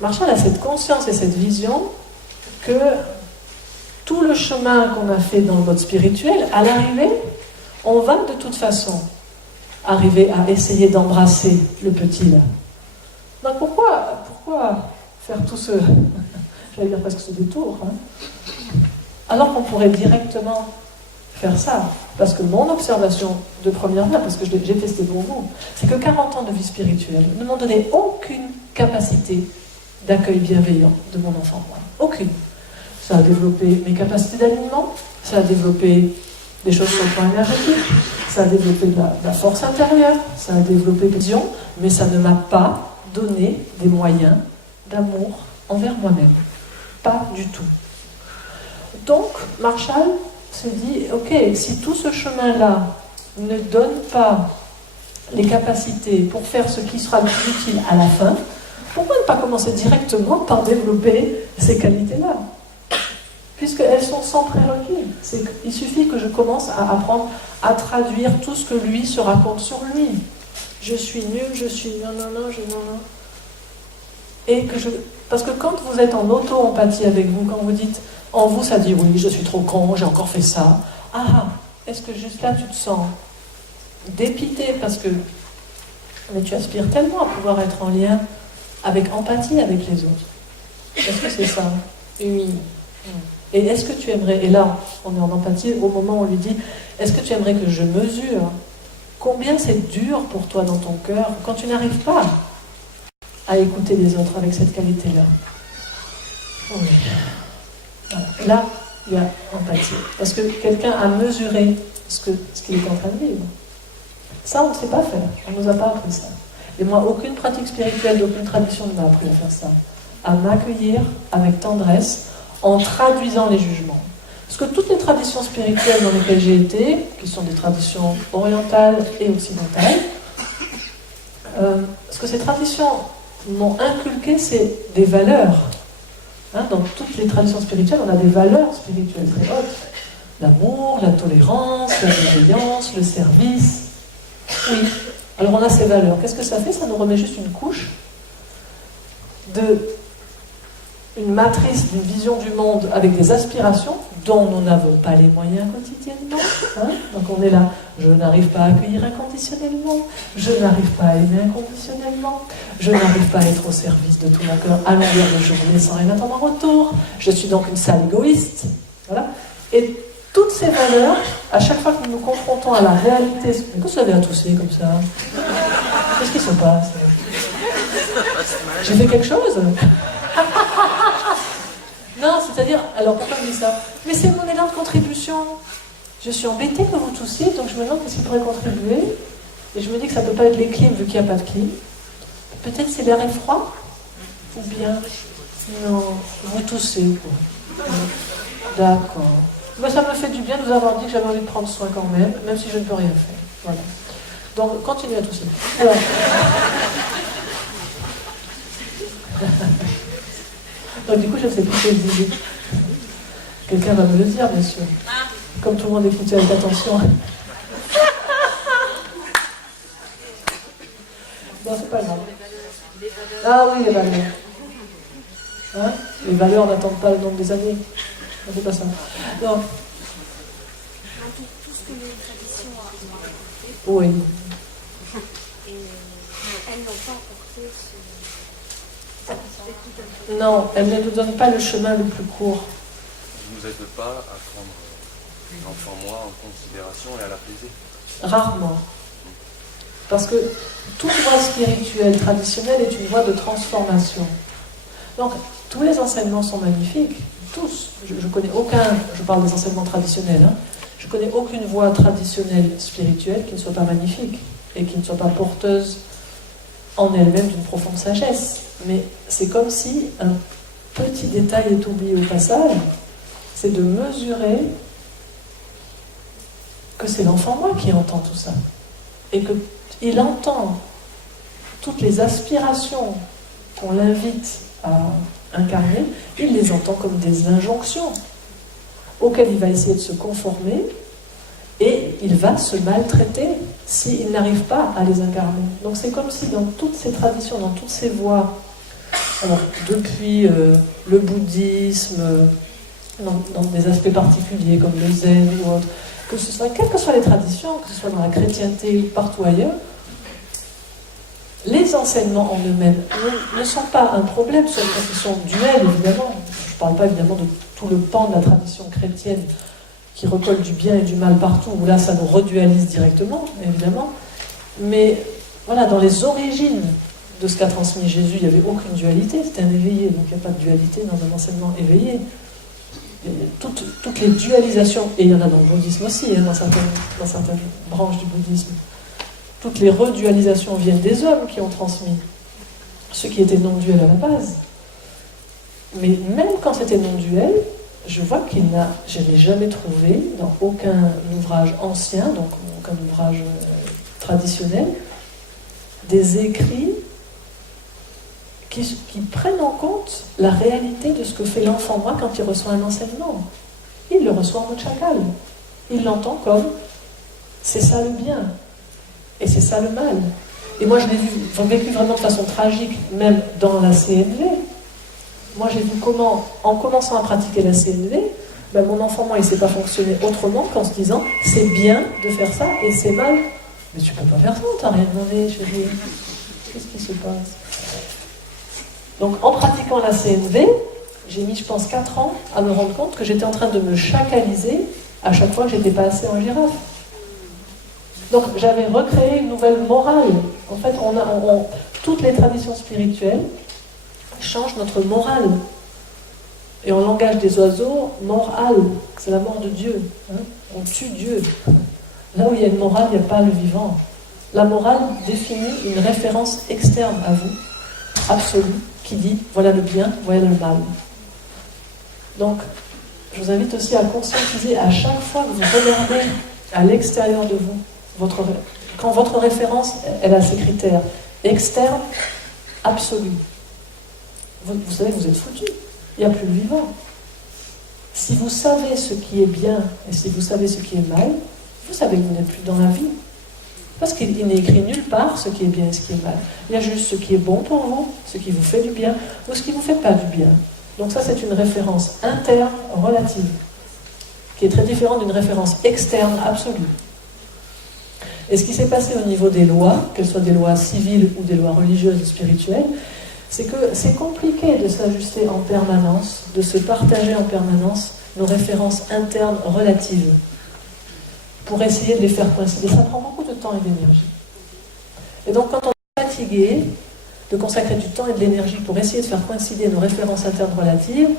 Marshall a cette conscience et cette vision que tout le chemin qu'on a fait dans le mode spirituel, à l'arrivée, on va de toute façon arriver à essayer d'embrasser le petit là. Donc pourquoi faire tout ce, j'allais dire presque ce détour, hein, alors qu'on pourrait directement faire ça? Parce que mon observation de première main, parce que j'ai testé pour vous, c'est que 40 ans de vie spirituelle ne m'ont donné aucune capacité d'accueil bienveillant de mon enfant. Aucune. Ça a développé mes capacités d'alignement, ça a développé des choses sur le plan énergétique, ça a développé de la force intérieure, ça a développé des visions, mais ça ne m'a pas donné des moyens d'amour envers moi-même. Pas du tout. Donc, Marshall se dit, ok, si tout ce chemin-là ne donne pas les capacités pour faire ce qui sera le plus utile à la fin, pourquoi ne pas commencer directement par développer ces qualités-là? Puisqu'elles sont sans prérequis. Il suffit que je commence à apprendre à traduire tout ce que lui se raconte sur lui. Je suis nul, je suis non. Et parce que quand vous êtes en auto-empathie avec vous, quand vous dites, en vous ça dit oui, je suis trop con, j'ai encore fait ça. Ah, est-ce que juste là tu te sens dépité parce que mais tu aspires tellement à pouvoir être en lien avec empathie avec les autres. Est-ce que c'est ça? Oui. Et est-ce que tu aimerais, et là on est en empathie au moment où on lui dit, est-ce que tu aimerais que je mesure combien c'est dur pour toi dans ton cœur quand tu n'arrives pas à écouter les autres avec cette qualité-là? Oui. Voilà. Là, il y a empathie. Parce que quelqu'un a mesuré ce qu'il est en train de vivre. Ça, on ne sait pas faire. On ne nous a pas appris ça. Et moi, aucune pratique spirituelle d'aucune tradition ne m'a appris à faire ça. À m'accueillir avec tendresse en traduisant les jugements. Parce que toutes les traditions spirituelles dans lesquelles j'ai été, qui sont des traditions orientales et occidentales, ce que ces traditions m'ont inculqué, c'est des valeurs. Hein, dans toutes les traditions spirituelles, on a des valeurs spirituelles très hautes. L'amour, la tolérance, la bienveillance, le service. Oui. Alors on a ces valeurs. Qu'est-ce que ça fait? Ça nous remet juste une couche une matrice d'une vision du monde avec des aspirations dont nous n'avons pas les moyens quotidiennement. Hein? Donc on est là, je n'arrive pas à accueillir inconditionnellement, je n'arrive pas à aimer inconditionnellement, je n'arrive pas à être au service de tout mon cœur à longueur de journée sans rien attendre en retour, je suis donc une sale égoïste. Voilà. Et toutes ces valeurs, à chaque fois que nous nous confrontons à la réalité, qu'est-ce que vous avez à tousser comme ça? Qu'est-ce qui se passe? J'ai fait quelque chose? Non, c'est-à-dire, alors pourquoi je dis ça? Mais c'est mon élan de contribution. Je suis embêtée que vous toussiez, donc je me demande qu'est-ce qui pourrait contribuer. Et je me dis que ça ne peut pas être les clims vu qu'il n'y a pas de clim. Peut-être c'est l'air est froid? Ou bien, non, vous toussez, quoi. D'accord. Ben, ça me fait du bien de vous avoir dit que j'avais envie de prendre soin quand même si je ne peux rien faire. Voilà. Donc, continuez à tousser. Alors... Donc du coup, je ne sais plus ce que je disais. Quelqu'un va me le dire, bien sûr. Comme tout le monde écoutait avec attention. Non, c'est pas grave. Ah oui, les valeurs. Hein? Les valeurs n'attendent pas le nombre des années. Non, c'est pas ça. Non. Tout ce que les traditions ont apporté. Oui. Et elles n'ont pas apporté ce... Non, elle ne nous donne pas le chemin le plus court. Elle ne nous aide pas à prendre l'enfant moi en considération et à l'apaiser. Rarement. Parce que toute voie spirituelle traditionnelle est une voie de transformation. Donc, tous les enseignements sont magnifiques. Tous. Je connais aucun, je parle des enseignements traditionnels, hein, je connais aucune voie traditionnelle spirituelle qui ne soit pas magnifique et qui ne soit pas porteuse en elle-même d'une profonde sagesse. Mais c'est comme si un petit détail est oublié au passage, c'est de mesurer que c'est l'enfant moi qui entend tout ça. Et qu'il entend toutes les aspirations qu'on l'invite à incarner, il les entend comme des injonctions auxquelles il va essayer de se conformer et il va se maltraiter s'il n'arrive pas à les incarner. Donc c'est comme si dans toutes ces traditions, dans toutes ces voies Alors, depuis le bouddhisme, dans des aspects particuliers comme le zen ou autre, que ce soit, quelles que soient les traditions, que ce soit dans la chrétienté ou partout ailleurs, les enseignements en eux-mêmes ne sont pas un problème, sauf qu'ils sont duels, évidemment. Je ne parle pas évidemment de tout le pan de la tradition chrétienne qui recolle du bien et du mal partout, où là ça nous redualise directement, évidemment. Mais voilà, dans les origines de ce qu'a transmis Jésus, il n'y avait aucune dualité, c'était un éveillé, donc il n'y a pas de dualité dans un enseignement éveillé. Toutes les dualisations, et il y en a dans le bouddhisme aussi, hein, dans certaines branches du bouddhisme, toutes les redualisations viennent des hommes qui ont transmis, ceux qui étaient non-duels à la base. Mais même quand c'était non-duel, je vois je n'ai jamais trouvé dans aucun ouvrage ancien, donc aucun ouvrage traditionnel, des écrits qui prennent en compte la réalité de ce que fait l'enfant moi quand il reçoit un enseignement. Il le reçoit en mode chacal. Il l'entend comme c'est ça le bien et c'est ça le mal. Et moi je l'ai vécu vraiment de façon tragique, même dans la CNV. Moi j'ai vu comment, en commençant à pratiquer la CNV, ben, mon enfant moi il ne sait pas fonctionner autrement qu'en se disant c'est bien de faire ça et c'est mal. Mais tu peux pas faire ça, t'as rien demandé, chérie. Qu'est-ce qui se passe? Donc en pratiquant la CNV, j'ai mis je pense 4 ans à me rendre compte que j'étais en train de me chacaliser à chaque fois que j'étais pas assez en girafe. Donc j'avais recréé une nouvelle morale. En fait, toutes les traditions spirituelles changent notre morale. Et en langage des oiseaux, morale, c'est la mort de Dieu. Hein? On tue Dieu. Là où il y a une morale, il n'y a pas le vivant. La morale définit une référence externe à vous, absolue, qui dit voilà le bien, voilà le mal. Donc, je vous invite aussi à conscientiser à chaque fois que vous regardez à l'extérieur de vous, quand votre référence, elle a ses critères externes, absolus. Vous savez que vous êtes foutu. Il n'y a plus le vivant. Si vous savez ce qui est bien et si vous savez ce qui est mal, vous savez que vous n'êtes plus dans la vie. Parce qu'il n'est écrit nulle part ce qui est bien et ce qui est mal. Il y a juste ce qui est bon pour vous, ce qui vous fait du bien, ou ce qui ne vous fait pas du bien. Donc ça, c'est une référence interne relative, qui est très différente d'une référence externe absolue. Et ce qui s'est passé au niveau des lois, qu'elles soient des lois civiles ou des lois religieuses ou spirituelles, c'est que c'est compliqué de s'ajuster en permanence, de se partager en permanence nos références internes relatives, pour essayer de les faire coïncider. Ça prend beaucoup de temps et d'énergie. Et donc quand on est fatigué de consacrer du temps et de l'énergie pour essayer de faire coïncider nos références internes relatives,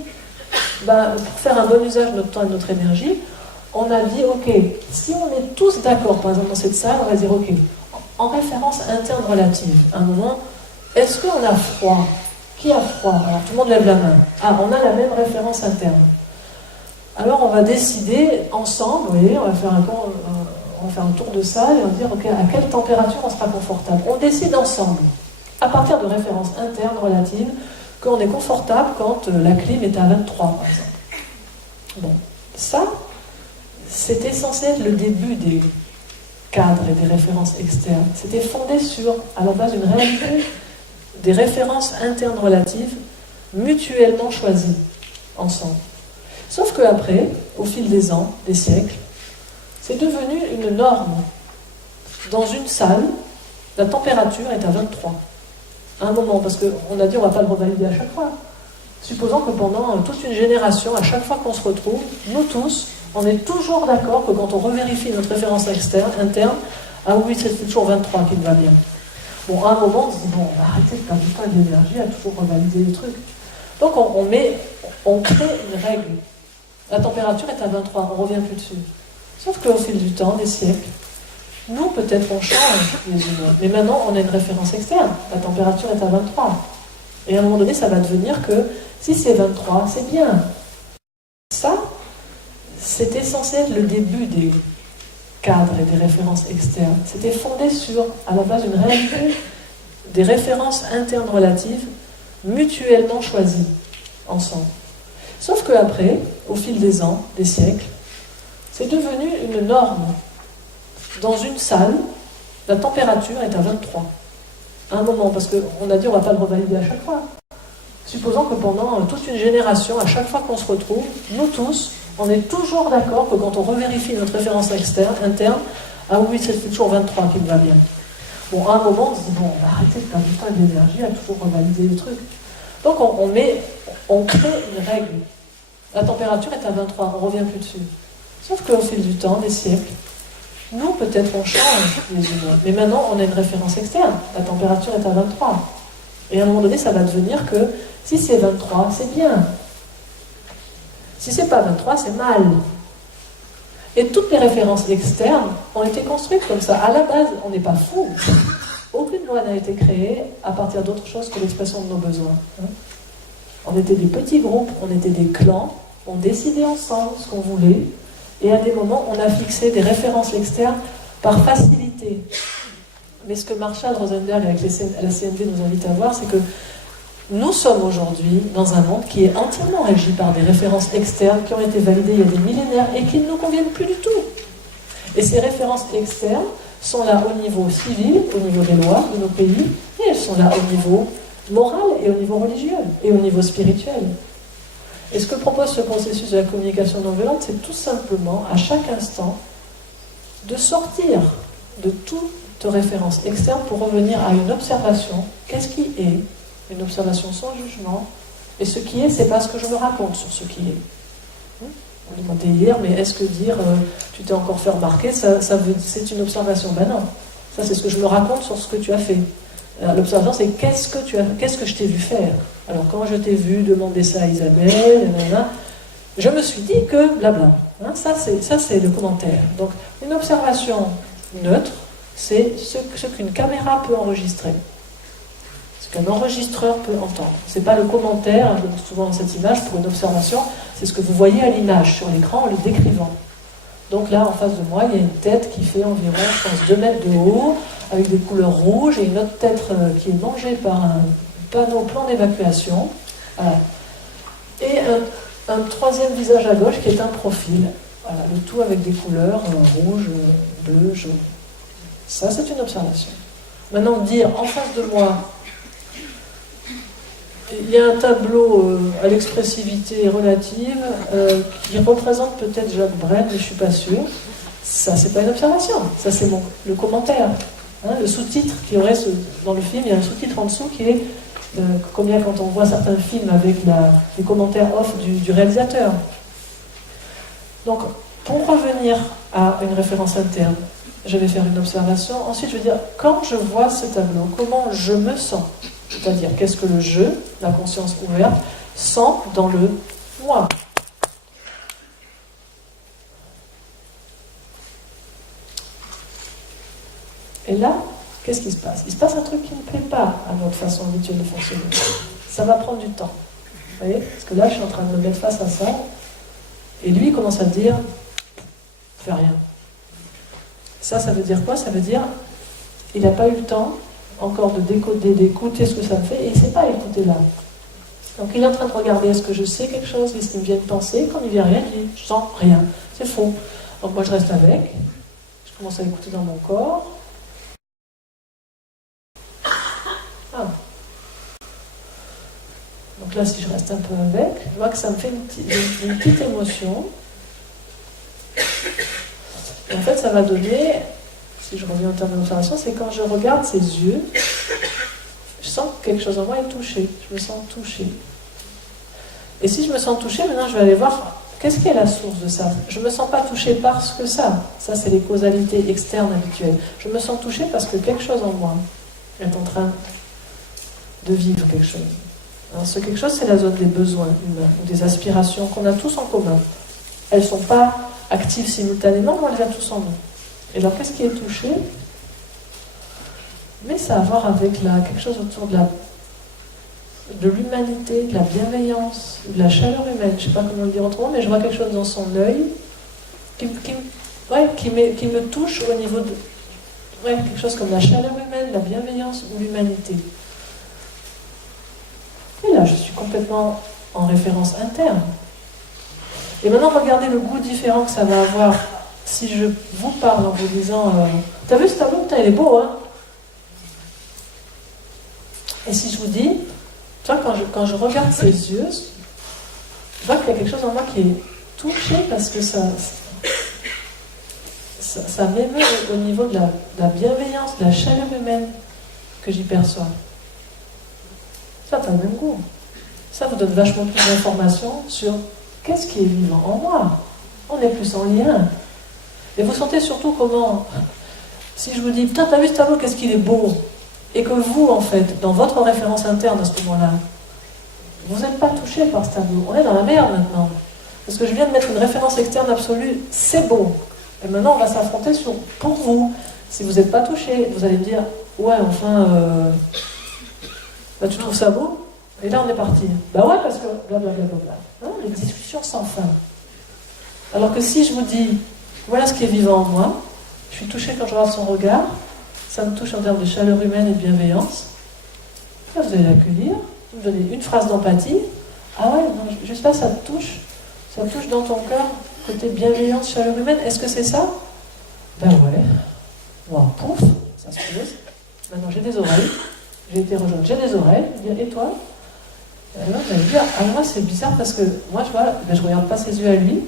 pour faire un bon usage de notre temps et de notre énergie, on a dit, ok, si on est tous d'accord, par exemple dans cette salle, on va dire, ok, en référence interne relative, à un moment, est-ce qu'on a froid? Qui a froid? Alors tout le monde lève la main. Ah, on a la même référence interne. Alors on va décider ensemble, vous voyez, on va faire un tour de salle et on va dire, ok, à quelle température on sera confortable? On décide ensemble, à partir de références internes relatives, qu'on est confortable quand la clim est à 23, par exemple. Bon, ça, c'était censé être le début des cadres et des références externes. C'était fondé sur, à la base, une réalité des références internes relatives mutuellement choisies ensemble. Sauf qu'après, au fil des ans, des siècles, c'est devenu une norme. Dans une salle, la température est à 23. À un moment, parce qu'on a dit on ne va pas le revalider à chaque fois. Supposons que pendant toute une génération, à chaque fois qu'on se retrouve, nous tous, on est toujours d'accord que quand on revérifie notre référence interne, ah oui, c'est toujours 23 qui me va bien. Bon, à un moment, on se dit, bon, on va arrêter de perdre du temps et de l'énergie à toujours revalider le truc. Donc on crée une règle. La température est à 23, on ne revient plus dessus. Sauf qu'au fil du temps, des siècles, nous, peut-être, on change les humains. Mais maintenant, on a une référence externe. La température est à 23. Et à un moment donné, ça va devenir que si c'est 23, c'est bien. Ça, c'était censé être le début des cadres et des références externes. C'était fondé sur, à la base, une réalité des références internes relatives mutuellement choisies ensemble. Sauf qu'après, au fil des ans, des siècles, c'est devenu une norme. Dans une salle, la température est à 23. À un moment, parce qu'on a dit on ne va pas le revalider à chaque fois. Supposons que pendant toute une génération, à chaque fois qu'on se retrouve, nous tous, on est toujours d'accord que quand on revérifie notre référence interne, ah oui, c'est toujours 23 qui me va bien. Bon, à un moment, on se dit, bon, on va arrêter de perdre du temps et de l'énergie à toujours revalider le truc. Donc on crée une règle. La température est à 23, on ne revient plus dessus. Sauf qu'au fil du temps, des siècles, nous, peut-être, on change les humains. Mais maintenant, on a une référence externe. La température est à 23. Et à un moment donné, ça va devenir que si c'est 23, c'est bien. Si c'est pas 23, c'est mal. Et toutes les références externes ont été construites comme ça. À la base, on n'est pas fou. Aucune loi n'a été créée à partir d'autre chose que l'expression de nos besoins. On était des petits groupes, on était des clans, on décidait ensemble ce qu'on voulait, et à des moments, on a fixé des références externes par facilité. Mais ce que Marshall Rosenberg avec la CNV nous invite à voir, c'est que nous sommes aujourd'hui dans un monde qui est entièrement régi par des références externes qui ont été validées il y a des millénaires et qui ne nous conviennent plus du tout. Et ces références externes sont là au niveau civil, au niveau des lois de nos pays, et elles sont là au niveau moral et au niveau religieux et au niveau spirituel. Et ce que propose ce processus de la communication non violente, c'est tout simplement, à chaque instant, de sortir de toute référence externe pour revenir à une observation. Qu'est-ce qui est ? Une observation sans jugement. Et ce qui est, c'est pas ce que je me raconte sur ce qui est. On demandait hier, mais est-ce que dire tu t'es encore fait remarquer, c'est une observation? Ben non. Ça, c'est ce que je me raconte sur ce que tu as fait. L'observation, c'est qu'est-ce que je t'ai vu faire. Alors, quand je t'ai vu demander ça à Isabelle, je me suis dit que blabla. Ça, c'est le commentaire. Donc, une observation neutre, c'est ce qu'une caméra peut enregistrer. Ce qu'un enregistreur peut entendre. C'est pas le commentaire, je donne souvent cette image pour une observation, c'est ce que vous voyez à l'image sur l'écran en le décrivant. Donc là, en face de moi, il y a une tête qui fait environ, je pense, 2 mètres de haut, avec des couleurs rouges, et une autre tête qui est mangée par un panneau plan d'évacuation. Voilà. Et un troisième visage à gauche qui est un profil. Voilà, le tout avec des couleurs rouge, bleu, jaune. Ça, c'est une observation. Maintenant, dire en face de moi, il y a un tableau à l'expressivité relative qui représente peut-être Jacques Brel, mais je ne suis pas sûre. Ça, c'est pas une observation. Ça, c'est le commentaire. Le sous-titre qui aurait dans le film, il y a un sous-titre en dessous qui est comme il y a quand on voit certains films avec les commentaires off du réalisateur. Donc, pour revenir à une référence interne, je vais faire une observation. Ensuite, je vais dire, quand je vois ce tableau, comment je me sens? C'est-à-dire, qu'est-ce que le je, la conscience ouverte, sent dans le moi? Et là, qu'est-ce qui se passe? Il se passe un truc qui ne plaît pas à notre façon habituelle de fonctionner. Ça va prendre du temps. Vous voyez? Parce que là, je suis en train de me mettre face à ça. Et lui, il commence à dire, fais rien. Ça veut dire quoi? Ça veut dire, il n'a pas eu le temps encore de décoder, d'écouter ce que ça me fait, et il ne sait pas écouter là. Donc il est en train de regarder, est-ce que je sais quelque chose, est-ce qu'il me vient de penser? Quand il vient rien, il dit, je sens rien, c'est faux. Donc moi je reste avec, je commence à écouter dans mon corps. Ah. Donc là, si je reste un peu avec, je vois que ça me fait une petite émotion. Et en fait, ça va donner, si je reviens au terme de l'observation, c'est quand je regarde ses yeux, je sens que quelque chose en moi est touché. Je me sens touchée. Et si je me sens touchée, maintenant je vais aller voir qu'est-ce qui est la source de ça. Je ne me sens pas touchée parce que ça c'est les causalités externes habituelles. Je me sens touchée parce que quelque chose en moi est en train de vivre quelque chose. Alors ce quelque chose, c'est la zone des besoins humains, ou des aspirations qu'on a tous en commun. Elles ne sont pas actives simultanément, mais on les a tous en nous. Et alors qu'est-ce qui est touché? Mais ça a à voir avec quelque chose autour de l'humanité, de la bienveillance, de la chaleur humaine. Je ne sais pas comment le dire autrement, mais je vois quelque chose dans son œil qui me touche au niveau de... Ouais, quelque chose comme la chaleur humaine, la bienveillance ou l'humanité. Et là, je suis complètement en référence interne. Et maintenant, regardez le goût différent que ça va avoir si je vous parle en vous disant t'as vu ce tableau? Putain, il est beau, hein? Et si je vous dis Tu vois, quand je regarde ses yeux, je vois qu'il y a quelque chose en moi qui est touché parce que ça m'émeut au niveau de la bienveillance, de la chaleur humaine que j'y perçois. Ça n'a pas le même goût. Ça vous donne vachement plus d'informations sur qu'est-ce qui est vivant en moi. On est plus en lien. Et vous sentez surtout comment, si je vous dis, putain, t'as vu ce tableau, qu'est-ce qu'il est beau, et que vous, en fait, dans votre référence interne à ce moment-là, vous n'êtes pas touché par ce tableau. On est dans la merde maintenant. Parce que je viens de mettre une référence externe absolue, c'est beau. Et maintenant, on va s'affronter sur, pour vous. Si vous n'êtes pas touché, vous allez me dire, ouais, enfin, bah, tu trouves ça beau? Et là, on est parti. Bah ouais, parce que blablabla. Hein, les discussions sans fin. Alors que si je vous dis, voilà ce qui est vivant en moi, je suis touchée quand je regarde son regard, ça me touche en termes de chaleur humaine et de bienveillance. Là, vous allez l'accueillir, vous me donnez une phrase d'empathie. Ah ouais, non, juste là, ça te touche dans ton cœur, côté bienveillance, chaleur humaine. Est-ce que c'est ça? Ben ouais. Wow, pouf, ça se pose. Maintenant, j'ai des oreilles. J'ai été rejointe, j'ai des oreilles. Et toi? Et là, vous allez dire, ah moi, c'est bizarre parce que moi, je vois, ben, je regarde pas ses yeux à lui.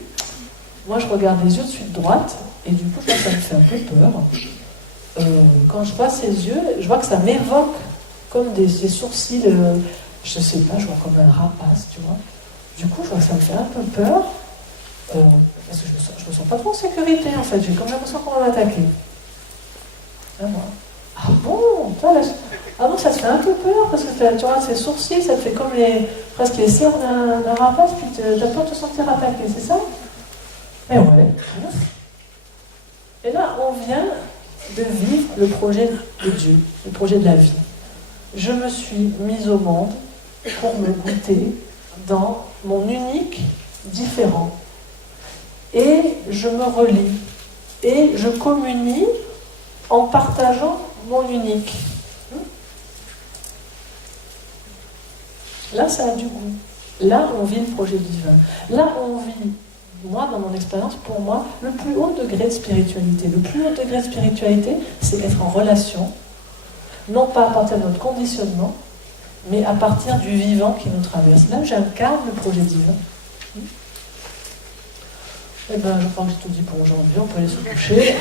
Moi, je regarde les yeux de suite droite. Et du coup, ça me fait un peu peur. Quand je vois ses yeux, je vois que ça m'évoque comme des sourcils, je sais pas, je vois comme un rapace, tu vois. Du coup, je vois que ça me fait un peu peur, parce que je me sens pas trop en sécurité, en fait. J'ai comme l'impression qu'on va m'attaquer. Ah, moi. Ah bon, ah bon, ça te fait un peu peur, parce que tu vois, ces sourcils, ça te fait comme presque les serres d'un rapace, puis t'as peur de te sentir attaqué, c'est ça? Eh ouais. Et là, on vient de vivre le projet de Dieu, le projet de la vie. Je me suis mise au monde pour me goûter dans mon unique différent. Et je me relie. Et je communie en partageant mon unique. Là, ça a du goût. Là, on vit le projet divin. Là, on vit, moi, dans mon expérience, pour moi, le plus haut degré de spiritualité. Le plus haut degré de spiritualité, c'est être en relation, non pas à partir de notre conditionnement, mais à partir du vivant qui nous traverse. Là, j'incarne le projet divin. Eh bien, je crois que j'ai tout dit pour aujourd'hui. On peut aller se coucher.